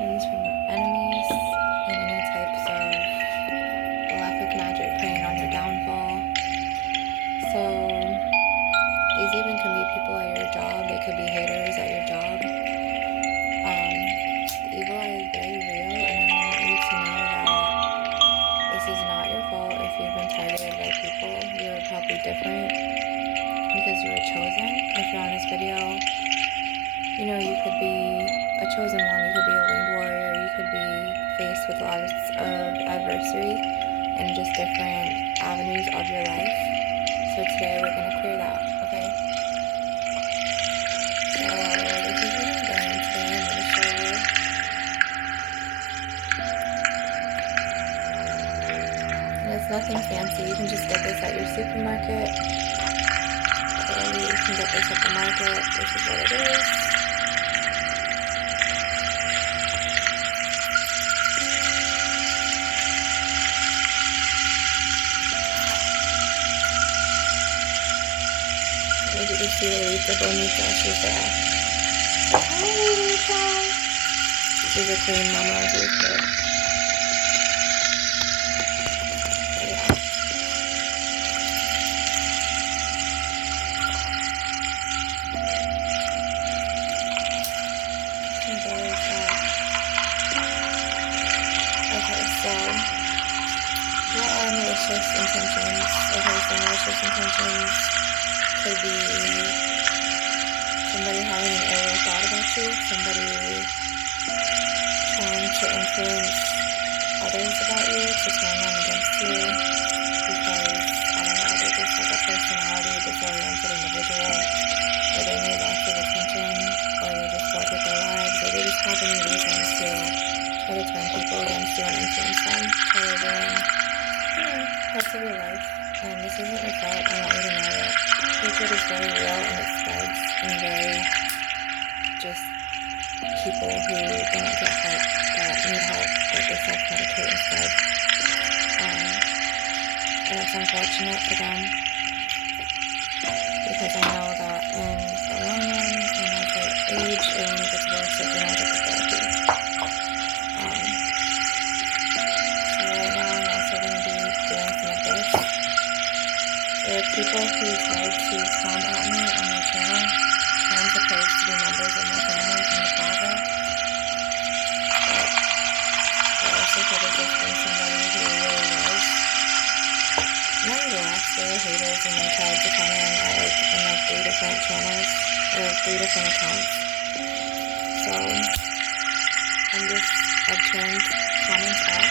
accusations from enemies and any types of malefic magic preying on your downfall. So these even can be people at your job. They could be haters at your job. The evil eye is very real, and I want you to know that this is not your fault. If you've been targeted by people, you're probably different because you were chosen. If you're on this video, you know, you could be a chosen one, you could be a winged warrior, you could be faced with lots of adversity and just different avenues of your life. So today we're going to clear that, okay? So this is what I'm doing today. I'm going to show you. And it's nothing fancy. You can just get this at your supermarket. Literally, you can get this at the market. This is what it is. As you can see, Lolita Bonita, she's there. Hi, Lolita. She's a queen mama of Luther. Yeah. Okay, so what are malicious intentions? Okay, so malicious intentions could be somebody having an ill thought about you, somebody trying to influence others about you, to turn them against you, because, I don't know, they're just like a personality disoriented individual, or they need lots of attention, or they just work with their lives, or they just have any reasons to try to turn people against you and influence them, try to ruin, you know, parts of your life. And this isn't your fault. I want you to know that hatred is very real and it spreads in very just people who don't get help, that need help, that they self-medicate instead. And it's unfortunate for them because I know that in the long run and as they age, it only gets worse if they don't get the therapy. So right now I'm also going to be doing some of this. There are people who tried to come at me on my channel, trying to pose to be members of my family in the plaza. But I also could have just been somebody who really was. Nevertheless, they were haters and they tried to come in at 3 different channels, or 3 different accounts. So I've turned comments off.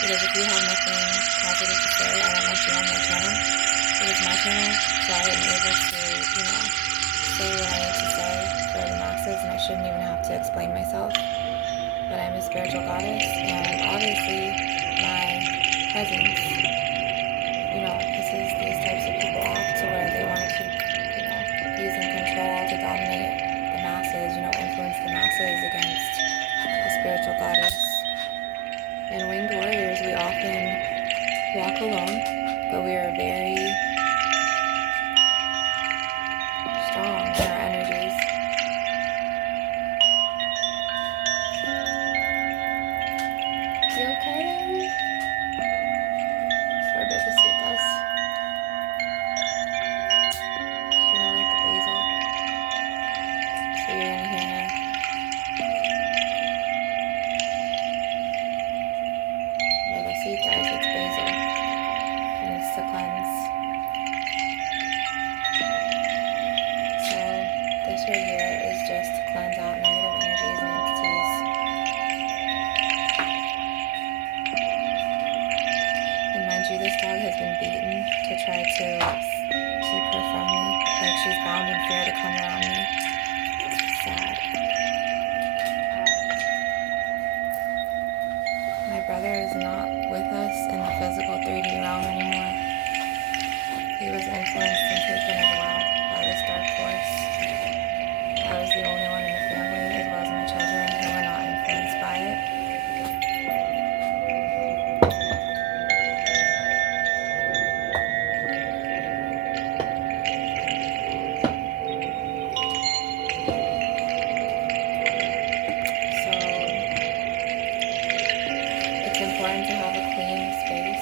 Because if you have nothing positive to say, I don't want you on my channel. It is my channel, so I am able to, you know, say what I need to say for the masses, and I shouldn't even have to explain myself. But I'm a spiritual goddess, and obviously my presence, you know, pisses these types of people off to where they want to keep, you know, using control to dominate the masses, you know, influence the masses against the spiritual goddess. And winged warriors, we often walk alone, but we are very strong in our energies. You okay, baby? Sorry, bebecitas. You know, like the basil. So you're gonna hear her. Bebecitas, it's basil. And it's to cleanse. So this right here is just to cleanse out negative energies and entities. And mind you, this dog has been beaten to try to keep her from me. Like she's bound in fear to come around me. It's sad. My brother is not with us in the physical 3D realm anymore. He was influenced and taken as well by this dark force. I was the only one in the family, as well as my children, who were not influenced by it. So important to have a clean space,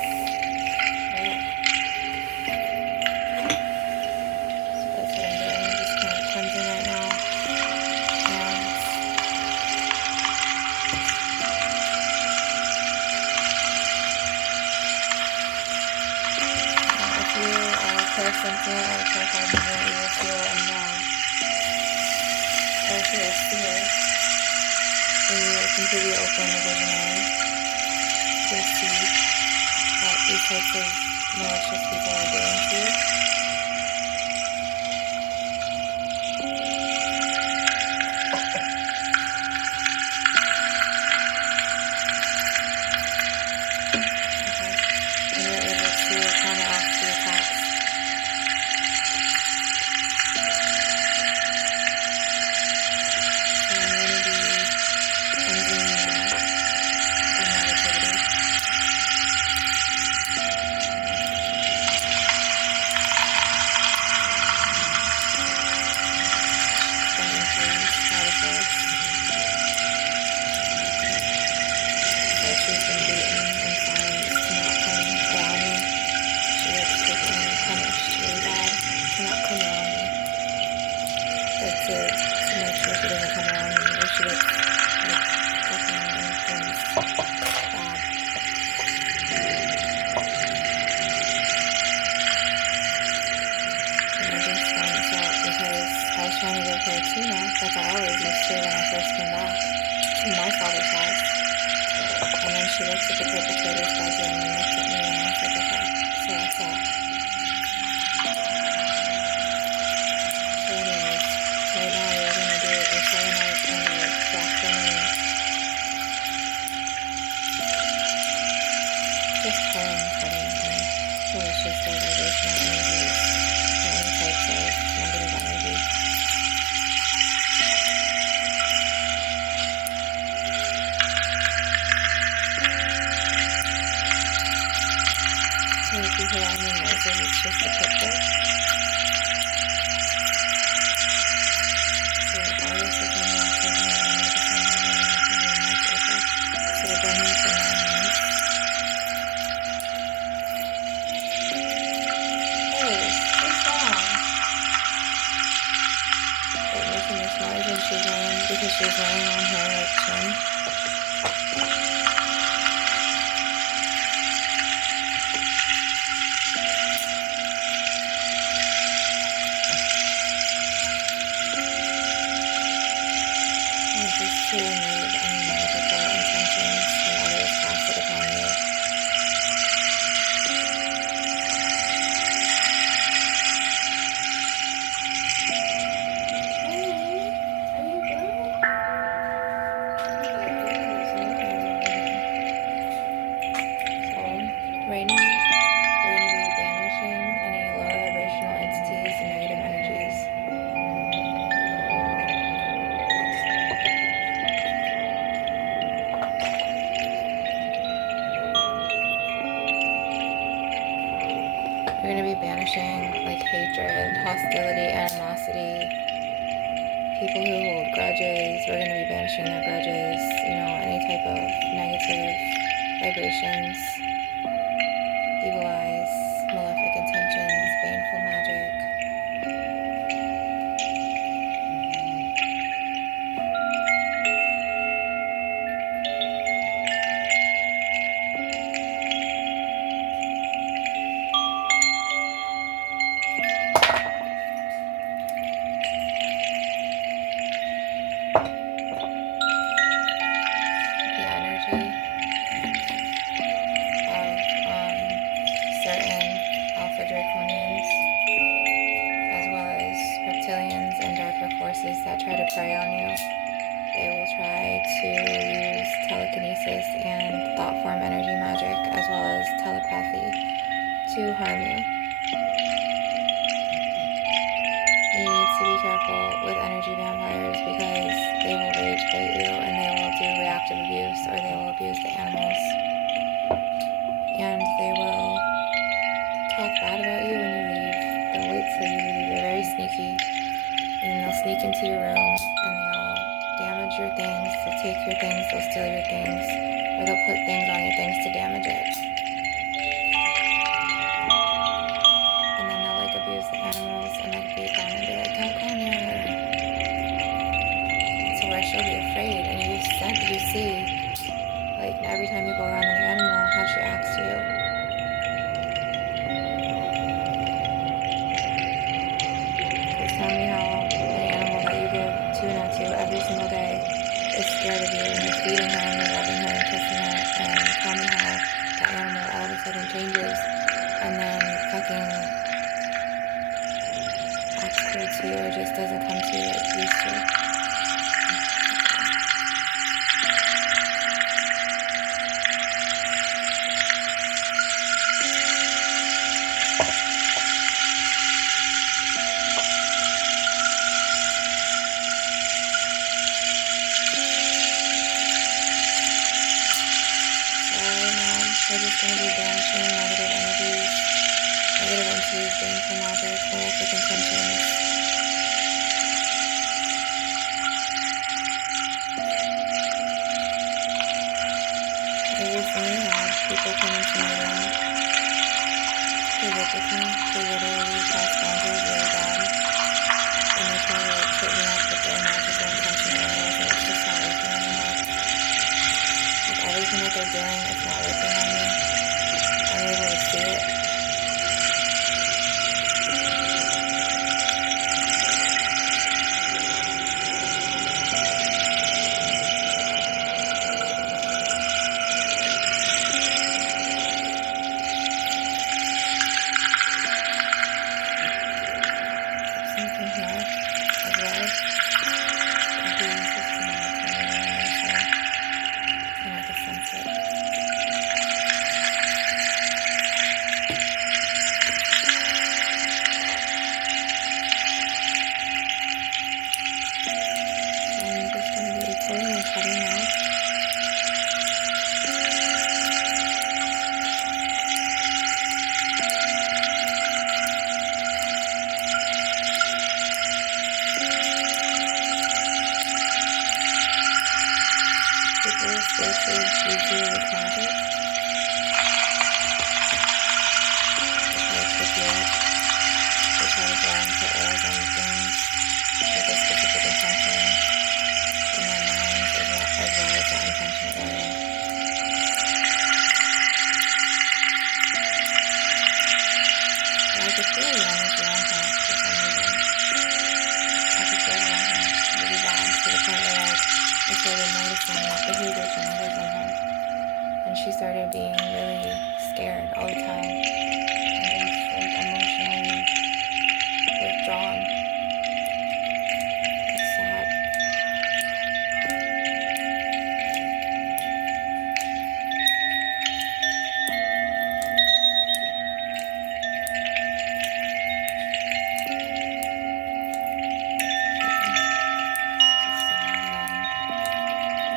right? So that's what I'm doing. I'm just kind of cleansing right now. And if you are clairsentient or claircognizant, you will feel a know, or feel a fear. When you are completely open or visionary, you'll see what these types of malicious people are doing to you. And you're able to counteract the attacks. So I'm going to be cleansing you now of negativity. From influence, side effects. So she's been beaten and silenced to not come around me. She gets freaking punished really bad to not come around me. Like to make sure she doesn't come around me, or she gets like fucking influenced bad. And I just found this out because I was trying to give her a tuna, like I always used to when I first came back to my father's house. And then she looked at the perpetrator's bedroom and looked at me, and I was like, okay, so I saw. So anyways, right now we're going to do a selenite and a black tourmaline. Just pulling, cutting any malicious or vibrational energies or any types of negative energy. So if you hear any noises, it's just a picture. So all this is on the activity and I'm just on the activity and that's okay. So I've been here for 9 months. Hey, what's wrong? Like making this noise when she's laying, because she's laying on her like chin. Just to remove any magical intentions from others cast it upon you. Hey, are you good? So, right now, we're going to be banishing any low vibrational entities and negative energies. We're going to be banishing like hatred, hostility, animosity, people who hold grudges. We're going to be banishing their grudges, any type of negative vibrations, evil eyes, malefic intentions, baneful magic. Certain alpha draconians, as well as reptilians and darker forces that try to prey on you. They will try to use telekinesis and thought form energy magic, as well as telepathy, to harm you. You need to be careful with energy vampires because they will rage bait you and they will do reactive abuse, or they will abuse the animals. And they will talk bad about you when you leave. They'll wait till you leave. They're very sneaky. And then they'll sneak into your room and they'll damage your things. They'll take your things. They'll steal your things. or they'll put things on your things to damage it. And then they'll like abuse the animals and like beat them and be like, don't go near her. So where she'll be afraid, and you see, like every time you go around the animal, how she acts to you. Because tell me how an animal that you give tuna to every single day is scared of you, and you're feeding her and you're loving her and kissing her, and tell me how that animal all of a sudden changes and then fucking acts cold to you or just doesn't come to you like it used to. They're just going to be banishing negative energies, baneful magic, malefic intentions. I recently had people come into my room who live with me, who literally cross boundaries really bad, and they try to like trip me up with their magical intention areas, and it's just not working anymore. Like everything that they're doing, it's not working on me. I'm able to see it. Something here as well. And he uses to know so and I can sense it. I'm just going to be pulling and cutting now. People spiritually infuse you with magic. They try to trip you up. They try to draw and put oils on things with a specific intention in their minds as well as that intention area. And I could feel the energy on her for some reason. I could feel it on her really bad to the point where like I started noticing behavior changes in her. And she started being really scared all the time and just like emotionally withdrawn. It's sad.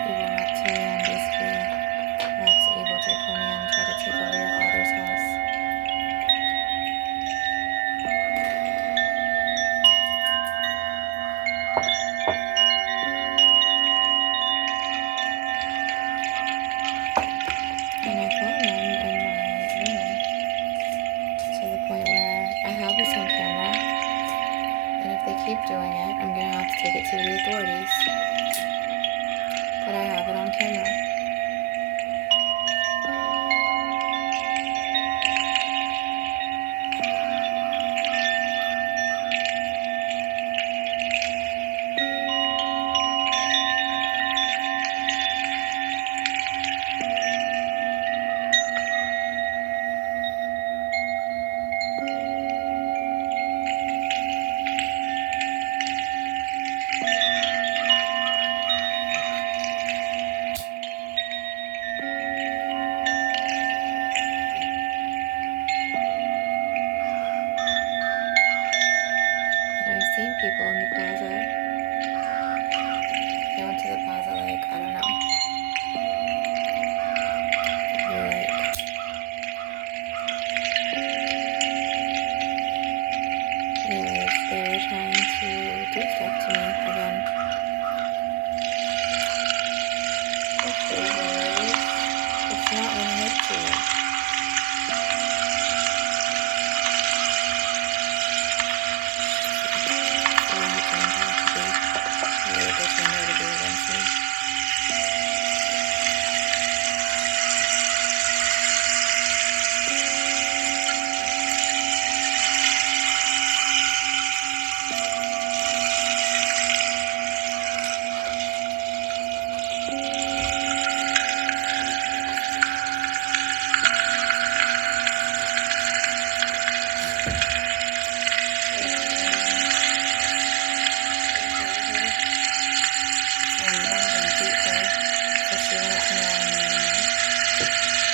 Evil reptilian basically lets evil draconian try to take over your father's house.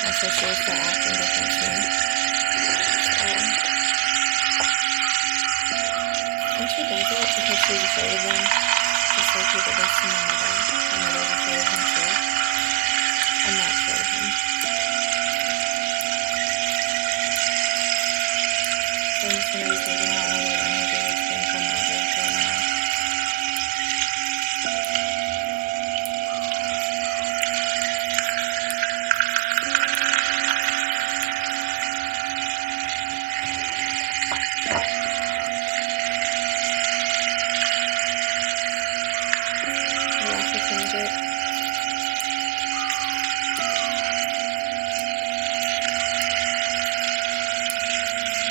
And so she will start acting different to me. And she does it because she's afraid of them. Just like he did this to my mother. My mother's afraid of him too. I'm not afraid of him. So I'm just going to be taking out negative energy with painful magic right now. Electric magic.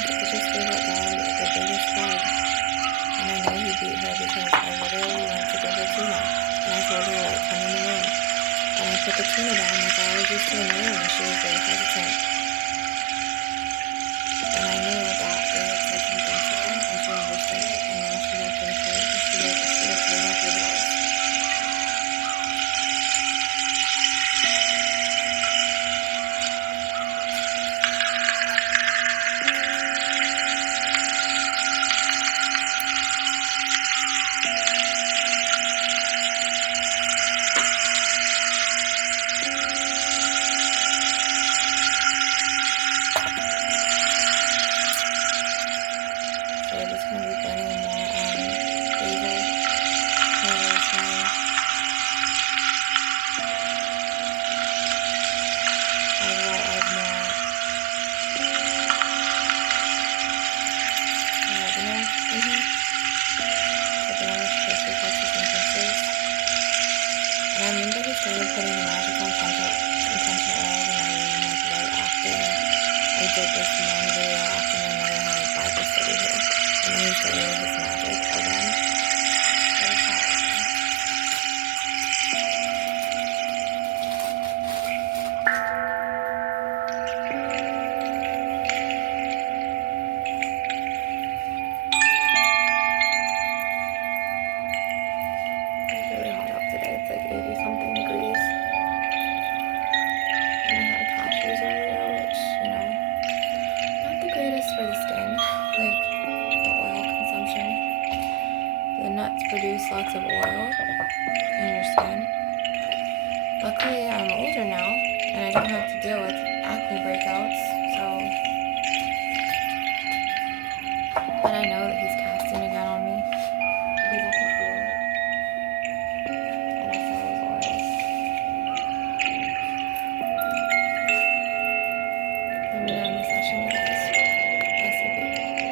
I just gave that dog the biggest hug. And I know he beat her because I literally went to give her tuna. And I told her, like, come in the room. And I put the tuna down like I always used to in the room. And she was very hesitant. And I knew that they had said something to her. And she understood it. And now she looked into it. And she looked real happy with us. So we're just going to be burning more basil, more rosemary. As well as more oregano in here. To banish tracer touches and pieces. And I remember he started putting the magic on intentional oils in my room like right after I did this one video after my mother had a Bible study here. And then he started his magic again. But it's not working. It's really hot out today. It's like 80 something degrees. And I had cashews earlier, which, you know, not the greatest for the skin. Like the oil consumption. The nuts produce lots of oil in your skin. Luckily, I'm older now, and I don't have to deal with acne breakouts, so... But I know that